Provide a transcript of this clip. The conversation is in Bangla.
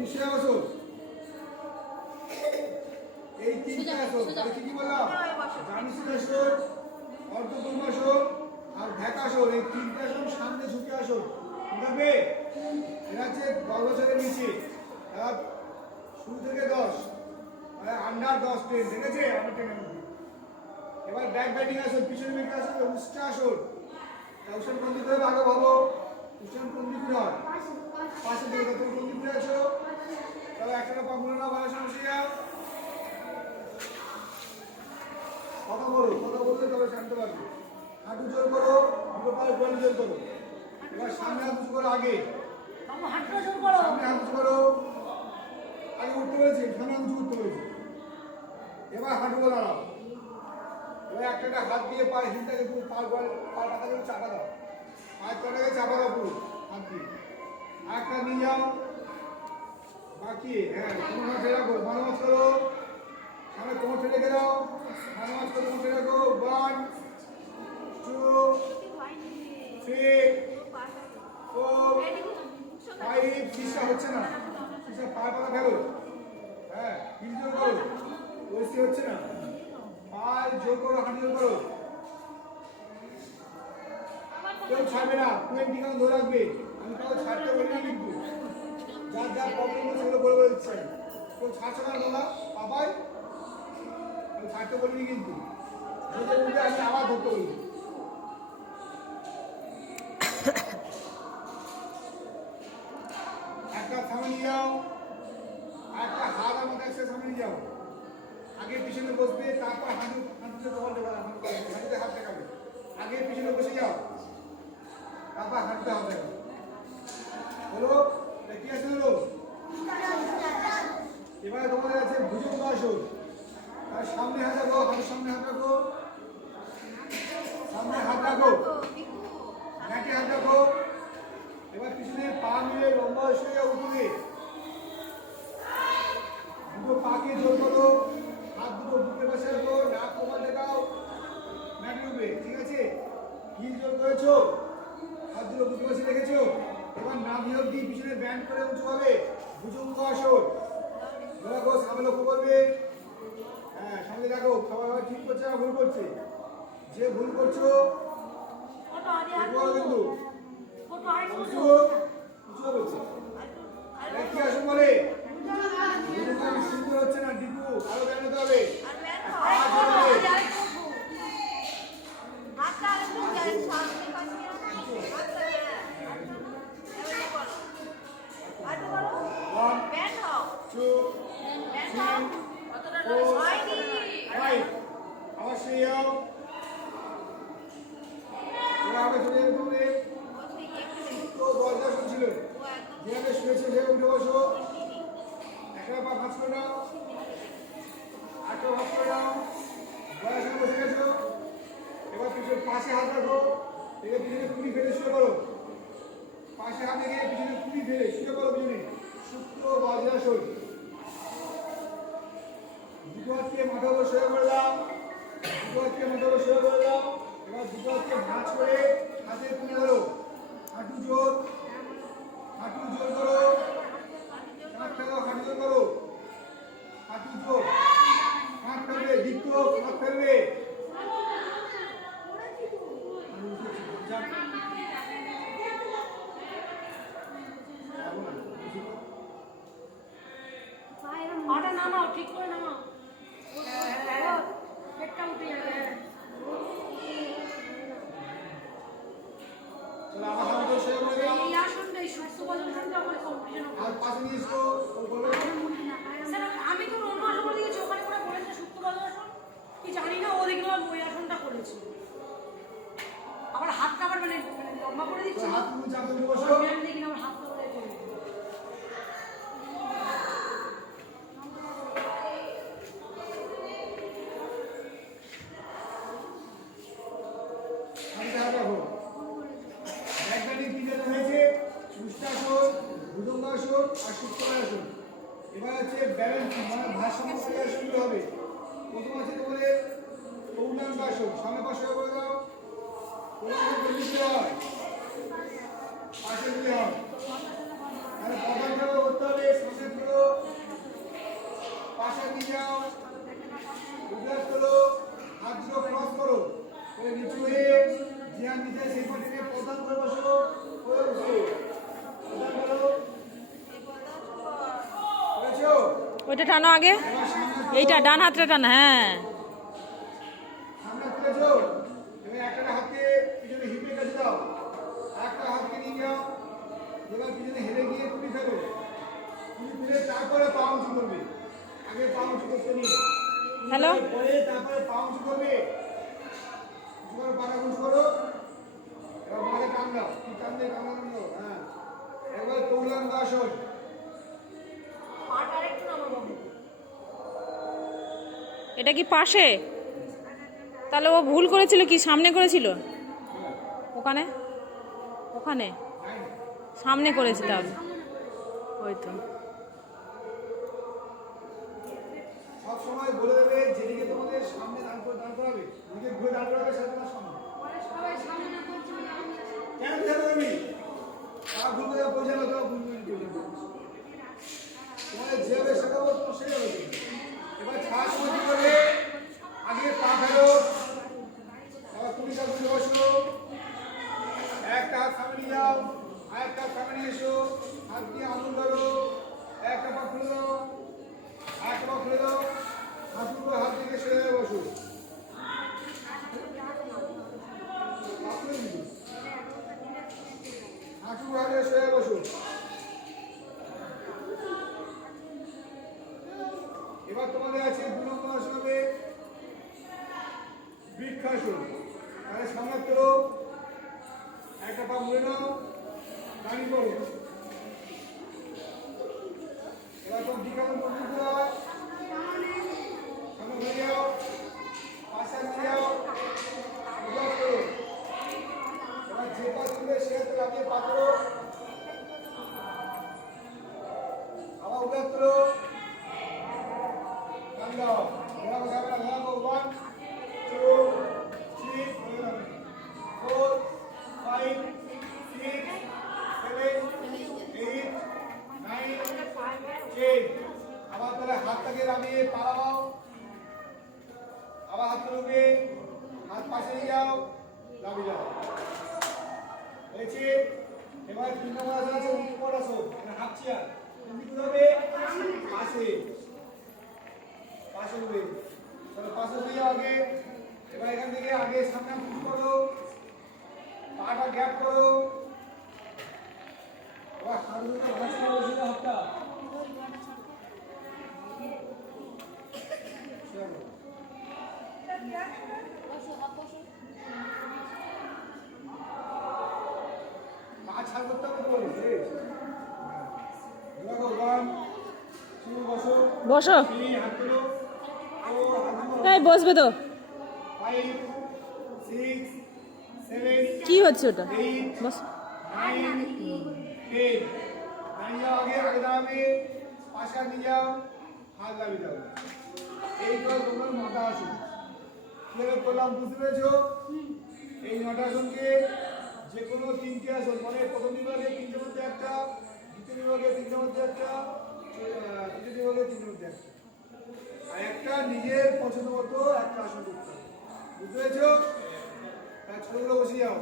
কিসে আসো এই তিনটে আসো দেখি কি বললাম? জানিসিক আসন অর্ধকুম আসন আর ভ্যাকাসন এই তিনটে আসন সামনে ঝুঁকে আসন বুঝবে এরা হচ্ছে দশ বছরের নিচে। এরা শুরু থেকে দশ। মানে আন্ডার দশ টেন ঠিক আছে? আমার টেনের মধ্যে। এবার ব্যাক ব্যাটিং আসন পিছনে ব্যাটিং আসন উষ্টা আসন উষ্ণ কোন দিকে হবে আগে ভাবো। উষ্ণ কোন দিকে হয় পাশে দিকে তুমি কোন দিকে আছো তবে একটা পা মনে না ভালো সমস্যা কথা বলো কথা বললে তবে জানতে পারবে হাঁটু জোর করো দুটো পায়ে গোল জোর করো। এবার সামনে হাত উঁচু করো আগে। সামনে হাত উঁচু করো। আগে উঠতে পেরেছি সামনে হাত উঁচু করতে পেরেছি। এবার হাঁটুগুলো দাঁড়াও। এবার একটা হাত দিয়ে পায়ে হিলটাকে পুরো পা গোল পা টাকাকে চাপা দাও। পায়ের তলাকে চাপা দাও পুরো হাত দিয়ে। একটা নিয়ে যাও। বাকি হ্যাঁ তোমার মাঝে রাখো করো। সামনে তোমার ছেড়ে গেলাও মারামাজ করো, তোমার রাখো। One two three four five হচ্ছে না? সিক্সটা পায়ে পাতা হ্যাঁ জোর করো। ওইসি হচ্ছে না? পায়ে জোর করো হাঁটি জোর করো। কেউ ছাড়বে না টোয়েন্টি কাউন্ট ধরে রাখবে। আমি কাউ ছাড়তে বলি না কিন্তু যার যার প্রবলেম সেগুলো বলে বলে দিচ্ছে। কেউ ছাড়ছে না দাদা বাবাই। আমি ছাড়তে বলিনি কিন্তু। যদি উঠে আমি আবার ধরতে বলি। একটা নিয়ে যাও একটা হাত একসাথে সামনে নিয়ে যাও। আগে পিছনে বসবে, তারপর হাঁটু, হাঁটুতে তোমার দেবে হাঁটুতে হাত দেখাবে। আগে পিছনে বসে যাও, তারপর হাঁটতে হবে এটা কি হলো এবারে তোমাদের আছে ভুজঙ্গ আসন আর সামনে হাত রাখো, হাতের সামনে হাত রাখো। সামনে হাত রাখো। নাকে হাত রাখো। এবার পিছনে পা মিলে লম্বা যাও উঠবে দুটো পাকে জোর করো। হাত দুটো বুকের পাশে রাখো নাক কপাল দেখাও। নাকি উঠবে ঠিক আছে? হিল জোর করেছ? হাত দুটো বুকের পাশে রেখেছো? এবার নাভি অব্দি পিছনে ব্যান্ড করে উঁচু হবে। ভুজঙ্গ আসন দেখো সামনে লক্ষ্য করবে। হ্যাঁ সামনে দেখো খাবার খাবার ঠিক করছে না ভুল করছে? যে ভুল করছ কিন্তু উঁচু হবে কি আসন বলে ভুজঙ্গ সুন্দর হচ্ছে না ডিপু আরও ব্যান্ড হতে হবে আরেক ফটো আদি আরেক ফটো ওয়ান টু ফাইভ আবার শুয়ে যাও এবার আবার চলে যাবে তুমি তো দরজা শুনছিল যেভাবে শুয়েছে সেভাবে উঠে বসো একটা পা ভাঁজ করে দাও একটা ভাঁজ করে দাও গলার সঙ্গে বসে গেছো এবার পিছনে পাশে হাত রাখো এবার পিছনে কুড়ি ফেলে শুয়ে করো পাশে হাত রেখে পিছনে কুড়ি ফেলে, শুয়ে করো পিছনে শুক্র বজ্রাসন দুটো হাতকে মাথার উপর শুয়ে দুটো হাতকে উপর শুয়ে এবার হাতকে ভাঁজ করে হাতে তুলে ধরো। হাঁটু জোর। হাঁটু জোর করো। কাঁধ ফেলো হাঁটু জোর করো। হাঁটু জোর। কাঁধ ফেলবে দীপ্ত, কাঁধ ফেলবে পাটা নামাও ঠিক করে নামাও পেটটা উঠে যাবে চলো আবার হাঁটু জোর শুয়ে করে দাও এই আসনটাই সুস্থ পজিশনটা করে কম্পিটিশন আর পাশে নিয়ে এসো ও করবে স্যার আমি তো অন্য আসন করে দিয়েছি ওখানে করে বলেছে সুস্থ পজিশন কি জানি না ও দেখলাম ওই আসনটা করেছে। আবার হাতটা আবার মানে মানে লম্বা করে দিচ্ছি হাত তুমি চাপে দিয়ে বসো ম্যাম দেখি না আমার হাতটা করে করে হাতে হাত রাখো ব্যাকব্যান্ডিং তিনটা হয়েছে সুষ্টাসন ভুজঙ্গাসন আর শুক্রাসন এবার আছে ব্যালেন্স মানে ভারসাম্য আসনগুলো হবে। প্রথম আছে তোমাদের পূর্ণাঙ্গাসন সামনে পাশে করে দাও। হয়। পাশে দিতে মানে করতে হবে ওইটা টানো আগে। এইটা ডান হাতটা টানো হ্যাঁ। হ্যালো উঁচু করবে এটা কি পাশে? তাহলে ও ভুল করেছিল কি? সামনে করেছিল? ওখানে? ওখানে? সামনে করেছে তাহলে। ওই তো সময় বলে দেবে যেদিকে তোমাদের সামনে দাঁড় করে দাঁড় করাবে ওদিকে ঘুরে দাঁড় করাবে সেটা তোমার সামনে মানে সবাই সামনে না করছে বলে আমি কেন খেতে পারবি আর ভুল করে বোঝানো তো ভুল করে বোঝানো তোমাদের যেভাবে শেখাবো তোমার সেভাবে করবে। এবার ছাড় সময় কি করবে আগে পা ফেলো এবার তুমি তার বুঝে বসো একটা হাত সামনে যাও আর একটা হাত সামনে এসো হাত দিয়ে আঙুল ধরো একটা পা খুলে দাও একটা পা খুলে দাও, হাত থেকে সেরে বসো পা খুলে দিবি। হাঁটু ভাবে শুয়ে বসুন এবার তোমাদের আছে দু নম্বর আসন হবে বৃক্ষাসন তাহলে সামনে তোলো একটা পা মুড়ে নাও দাঁড়িয়ে পড়ো এবার তো বৃক্ষাসন করতে দাও সামনে ঘুরে যাও পাশে ঘুরে যাও উদাস করো এবার যে পা তুলবে সে হাতে লাগিয়ে পা করো আবার উদাস করো কান দাও ঘোরা ঘোরা ঘোরা ঘোরা go one two three seven, eight, nine, ten. আবার তাহলে হাতটাকে নামিয়ে পালাও। আবার হাত তুলবে। হাত পাশে নিয়ে যাও। নামিয়ে যাও। হয়েছে এবার তিন নম্বর আসন আছে, উপর আসন মানে হাফ চেয়ার। তুমি কি হবে পাশে পাশে তাহলে পাশে উঠে আগে। এবার এখান থেকে আগে সামনে মুখ করো। পাটা গ্যাপ করো। এবার ভাঁজ বসে হাতটা। শুয়ে পড়ো। পা ছাড় করতে হবে তো বলছে দেখো ওয়ান টু বসো বসো থ্রি হাত তোলো ফোর হাত তোলো এই বসবে তো ফাইভ সিক্স সেভেন কি হচ্ছে ওটা এইট বস নাইন টেন দাঁড়িয়ে যাও আগে আগে দাঁড়াবে পাশে হাত নিয়ে যাও হাত লাগিয়ে যাও এই আসুন কীভাবে করলাম বুঝতে পেরেছ এই নটা আসনকে যে কোনো তিনটে আসন মানে প্রথম বিভাগে তিনটের মধ্যে একটা, দ্বিতীয় বিভাগে তিনটের মধ্যে একটা মধ্যে একটা আর একটা নিজের পছন্দ মতো একটা আসন করতে হবে বুঝতে পেরেছ? হ্যাঁ ছোটগুলো বসে যাও